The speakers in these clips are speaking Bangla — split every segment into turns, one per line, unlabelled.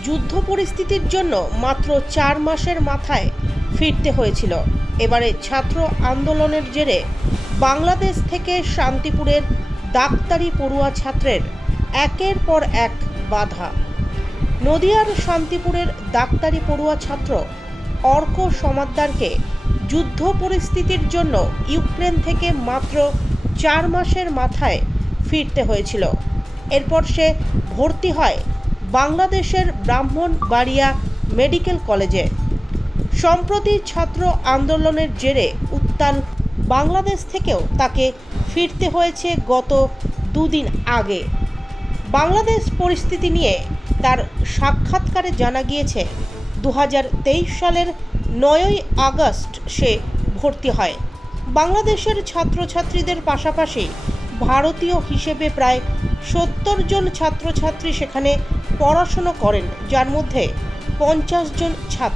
যুদ্ধ পরিস্থিতির জন্য মাত্র 4 মাসের মাথায় ফিরতে হয়েছিল। এবারে ছাত্র আন্দোলনের জেরে বাংলাদেশ থেকে শান্তিপুরের ডাক্তারি পড়ুয়া ছাত্রের একের পর এক বাধা। নদিয়ার শান্তিপুরের ডাক্তারি পড়ুয়া ছাত্র অর্ক সমাদ্দারকে যুদ্ধ পরিস্থিতির জন্য ইউক্রেন থেকে মাত্র 4 মাসের মাথায় ফিরতে হয়েছিল। এরপর সে ভর্তি হয় বাংলাদেশের ব্রাহ্মণবাড়িয়া মেডিকেল কলেজে। সম্প্রতি ছাত্র আন্দোলনের জেরে উত্তাল বাংলাদেশ থেকেও তাকে ফিরতে হয়েছে গত 2 দিন আগে। বাংলাদেশ পরিস্থিতি নিয়ে তার সাক্ষাৎকারে জানা গিয়েছে 2023 সালের 9ই আগস্ট সে ভর্তি হয়। বাংলাদেশের ছাত্রছাত্রীদের পাশাপাশি ভারতীয় হিসেবে প্রায় 70 জন ছাত্রছাত্রী সেখানে পড়াশুনো করেন, যার মধ্যে 50 জন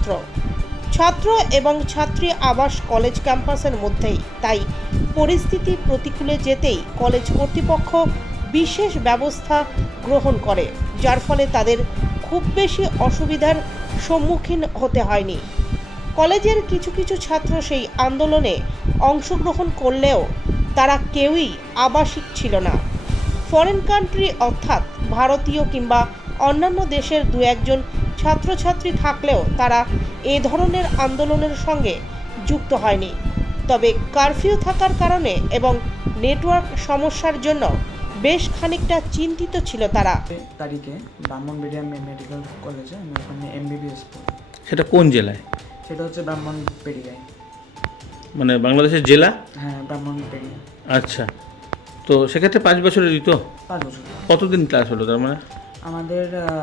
ছাত্র এবং ছাত্রী আবাস কলেজ ক্যাম্পাসের মধ্যেই। তাই পরিস্থিতি প্রতিকূলে যেতেই কলেজ কর্তৃপক্ষ বিশেষ ব্যবস্থা গ্রহণ করে, যার ফলে তাদের খুব বেশি অসুবিধার সম্মুখীন হতে হয়নি। কলেজের কিছু ছাত্র সেই আন্দোলনে অংশগ্রহণ করলেও তারা কেউই আবাসিক ছিল না। ফরেন কান্ট্রি অর্থাৎ ভারতীয় কিংবা অন্যান্য দেশের 2-1 ছাত্রছাত্রী থাকলেও তারা এ ধরনের আন্দোলনের সঙ্গে যুক্ত হয়নি। তবে কারফিউ থাকার কারণে এবং নেটওয়ার্ক সমস্যার জন্য বেশ খানিকটা চিন্তিত ছিল তারা।
তারিখে ব্রাহ্মণবাড়িয়া মেডিকেল কলেজে আমি ওখানে MBBS পড়ি।
সেটা কোন জেলায়?
সেটা হচ্ছে ব্রাহ্মণবাড়িয়ায়।
মানে বাংলাদেশের জেলা?
হ্যাঁ, ব্রাহ্মণবাড়িয়া।
আচ্ছা, তো সেক্ষেত্রে 5 বছরের দিত?
5 বছর।
কতদিন ক্লাস হলো তার মানে?
আমাদের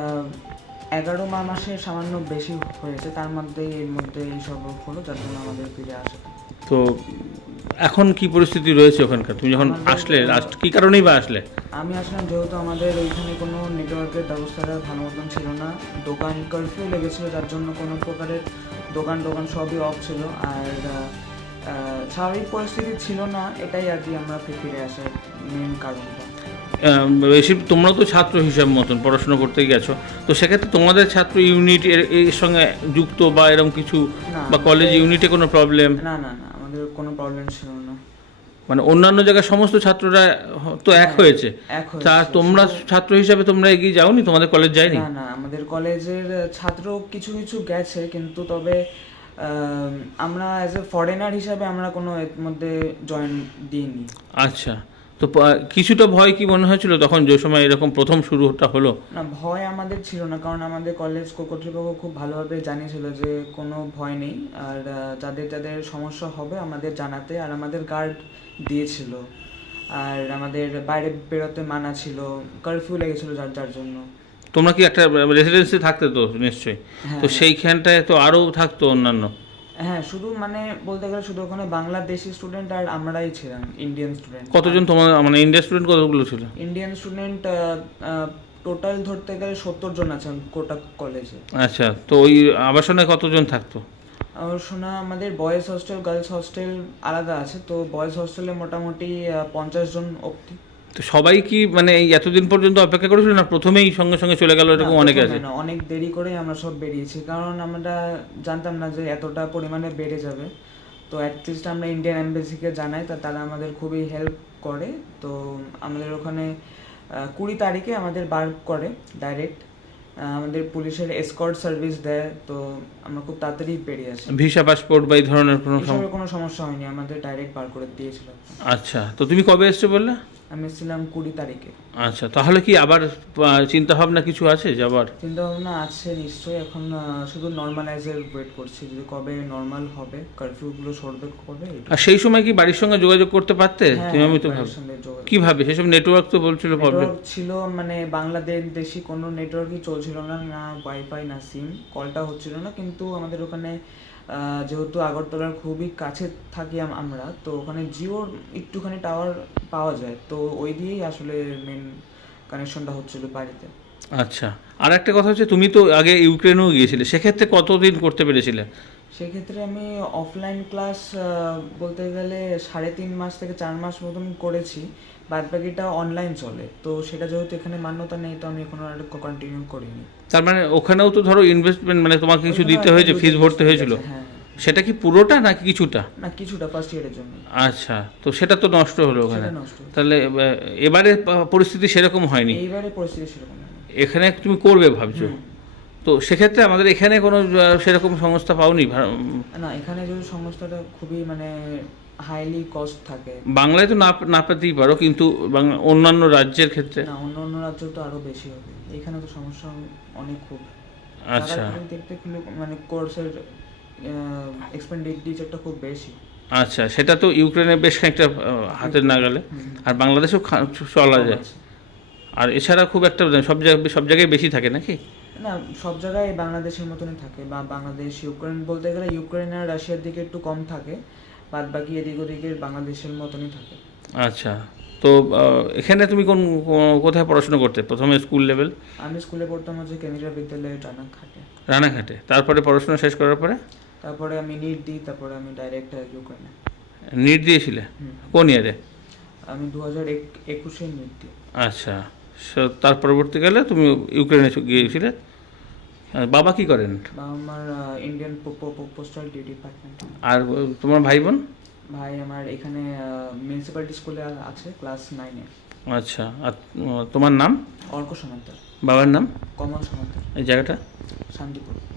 11 মাসের সামান্য বেশি হয়েছে, তার মধ্যে এর মধ্যে এইসব হলো, যার জন্য আমাদের ফিরে আসে।
তো এখন কি পরিস্থিতি রয়েছে ওখানকার? তুমি যখন আসলে লাস্ট কী কারণেই বা আসলে?
আমি আসলাম যেহেতু আমাদের ওইখানে কোনো নেটওয়ার্কের ব্যবস্থাটা ভালো মতন ছিল না, দোকান কারফিউ লেগেছিলো, যার জন্য কোনো প্রকারের দোকান সবই অফ ছিল, আর স্বাভাবিক পরিস্থিতি ছিল না। এটাই আর কি আমরা ফিরে আসার মেন কারণটা।
বেশি তোমরা তো ছাত্র হিসাব মতন পড়াশোনা করতে গেছো, তো সেক্ষেত্রে তোমাদের ছাত্র ইউনিট এর সঙ্গে যুক্ত বা এরকম কিছু, বা কলেজ ইউনিটে কোনো প্রবলেম?
না, আমাদের কোনো প্রবলেম ছিল না।
মানে অন্যান্য জায়গায় সমস্ত ছাত্ররা তো এক হয়েছে, তা তোমরা ছাত্র হিসাবে তোমরা এগিয়ে যাওনি? তোমাদের কলেজ যায়নি?
না, আমাদের কলেজের ছাত্র কিছু গেছে, কিন্তু তবে আমরা অ্যাজ এ ফরেনার হিসাবে আমরা কোনো এর মধ্যে জয়েন দিইনি।
আচ্ছা, তো কিছুটা ভয় কি মনে হয়েছিল তখন যে সময় এরকম প্রথম শুরুটা হলো?
না, ভয় আমাদের ছিল না, কারণ আমাদের কলেজ কর্তৃপক্ষ খুব ভালোভাবে জানিয়েছিল যে কোনো ভয় নেই, আর যাদের সমস্যা হবে আমাদের জানাতে, আর আমাদের গার্ড দিয়েছিল, আর আমাদের বাইরে বেরোতে মানা ছিল, কারফিউ লেগেছিল যার জন্য।
তোমরা কি একটা রেসিডেন্সি থাকতে তো নিশ্চয়ই? তো সেইখানটায় তো আরও থাকতো অন্যান্য?
হ্যাঁ, শুধু মানে বলতে গেলে শুধু ওখানে বাংলাদেশি স্টুডেন্ট আর আমরাই ছিলাম ইন্ডিয়ান স্টুডেন্ট।
কতজন তোমার মানে ইন্ডিয়ান স্টুডেন্ট কতগুলো ছিল?
ইন্ডিয়ান স্টুডেন্ট টোটাল ধরতে গেলে 70 জন আছেন কোটা কলেজে।
আচ্ছা, তো ওই আবাসনে কতজন থাকতো?
আমার শোনা আমাদের বয়েজ হস্টেল গার্লস হস্টেল আলাদা আছে, তো বয়েজ হস্টেলে মোটামুটি 50 জন অবধি।
তো সবাই কি মানে এই এতদিন পর্যন্ত অপেক্ষা করেছিল, না প্রথমেই সঙ্গে সঙ্গে চলে গেল এরকম অনেকে আছে?
না, অনেক দেরি করে আমরা সব বেরিয়েছি, কারণ আমরা জানতাম না যে এতটা পরিমাণে বেড়ে যাবে। তো অ্যাটলিস্ট আমরা ইন্ডিয়ান এমবেসিকে জানাই, তারা আমাদের খুবই হেল্প করে। তো আমাদের ওখানে 20 তারিখে আমাদের বার করে ডাইরেক্ট, আমাদের পুলিশের এসকর্ট সার্ভিস দেয়, তো আমরা খুব তাড়াতাড়ি বেরিয়ে আসি।
ভিসা পাসপোর্ট বা এই ধরনের
কোনো সমস্যা হয়নি, আমাদের ডাইরেক্ট বার করে দিয়েছিল।
আচ্ছা, তো তুমি কবে এসছো বললে?
আমি এসেছিলাম 20 তারিখে।
আচ্ছা, তাহলে কি আবার চিন্তা ভাবনা কিছু আছে যাবার?
চিন্তা ভাবনা আছে নিশ্চয়ই, এখন শুধু নর্মালাইজের ওয়েট করছি, যদি কবে নর্মাল হবে, কারফিউগুলো সরবে কবে।
আর সেই সময় কি বাড়ির সঙ্গে যোগাযোগ করতে পারতে? তুমি আমি তো কিভাবে সেসব নেটওয়ার্ক তো বলছিল প্রবলেম
ছিল, মানে বাংলাদেশি কোনো নেটওয়ার্কই চলছিল না, না ওয়াইফাই না সিম, কলটা হচ্ছিল না। কিন্তু আমাদের ওখানে যেহেতু আগরতলার খুবই কাছে থাকি আমরা, তো ওখানে জিওর একটুখানি টাওয়ার পাওয়া যায়, তো ওই দিয়েই আসলে মেন কানেকশনটা হচ্ছিল বাড়িতে।
আচ্ছা, আর একটা কথা হচ্ছে তুমি তো আগে ইউক্রেনেও গিয়েছিলে, সেক্ষেত্রে কতদিন করতে পেরেছিলে?
সেক্ষেত্রে আমি অফলাইন ক্লাস বলতে গেলে 3.5 মাস থেকে 4 মাস মতন করেছি, বাদ বাকিটা অনলাইন চলে, তো সেটা যেহেতু এখানে মান্যতা নেই, তো আমি এখনো আর কন্টিনিউ করিনি।
তার মানে ওখানেও তো ধরো ইনভেস্টমেন্ট, মানে তোমাকে কিছু
ওখানে
দিতে
একটা
হয়েছে,
দুটো
ফিস ভরতে
ফিস
হয়েছিল?
আছে, হ্যাঁ।
সেটা কি পুরোটা নাকি কিছুটা?
না, কিছুটা ফার্স্ট ইয়ারের জন্য।
আচ্ছা, তো সেটা তো নষ্ট হলো ওখানে।
সেটা নষ্ট হলো।
তাহলে এবারে পরিস্থিতি সেরকম হয়নি,
এইবারে পরিস্থিতি সেরকম হয়নি।
এখানে তুমি করবে ভাবছো?
হুম।
তো সেক্ষেত্রে আমাদের এখানে কোনো সেরকম সংস্থা পাওনি?
না, এখানে যদি সংস্থাটা খুবই মানে হাইলি কস্ট থাকে।
বাংলায় তো না না পেতেই পারো, কিন্তু অন্যান্য রাজ্যের ক্ষেত্রে?
না, অন্য অন্য রাজ্য তো আরো বেশি হবে, এখানে তো সমস্যা অনেক খুব।
আচ্ছা
দেখতে কিন্তু মানে কোর্সের এক্সপেন্ডিচারটা খুব বেশি।
আচ্ছা, সেটা তো ইউক্রেনে বেশ খানিকটা হাতের নাগালে, আর বাংলাদেশেও চলা যায়। আর এছাড়া খুব একটা সব জায়গায় বেশি থাকে নাকি?
না, সব জায়গায় বাংলাদেশের মতনই থাকে, বা বাংলাদেশ ইউক্রেন বলতে গেলে ইউক্রেন আর রাশিয়ার দিকে একটু কম থাকে, বাদ বাকি এদিক ওদিকের বাংলাদেশের মতনই থাকে।
আচ্ছা, তো এখানে তুমি কোথায় পড়াশোনা করতে প্রথমে, স্কুল লেভেল?
আমি স্কুলে পড়তাম হচ্ছে কেন্দ্রীয় বিদ্যালয়ে রানাঘাটে।
রানাঘাটে। তারপরে পড়াশোনা শেষ করার পরে
তারপরে আমি নিট দিই, তারপরে আমি ডাইরেক্ট ইউক্রেনে।
নিট দিয়েছিলে? কোন ইয়ারে?
আমি 2021-এ নিট দিই।
আচ্ছা, তার পরবর্তীকালে তুমি ইউক্রেনে গিয়েছিলে। বাবা কি করেন?
বা আমার ইন্ডিয়ান পোস্টাল ডিপার্টমেন্ট।
আর তোমার ভাই বোন?
ভাই আমার এখানে মিউনিসিপ্যালিটি স্কুলে আছে, ক্লাস 9-এ।
আচ্ছা, আর তোমার নাম?
অর্ক সমান্তর।
বাবার নাম?
কমল সমান্তর।
এই জায়গাটা?
শান্তিপুর।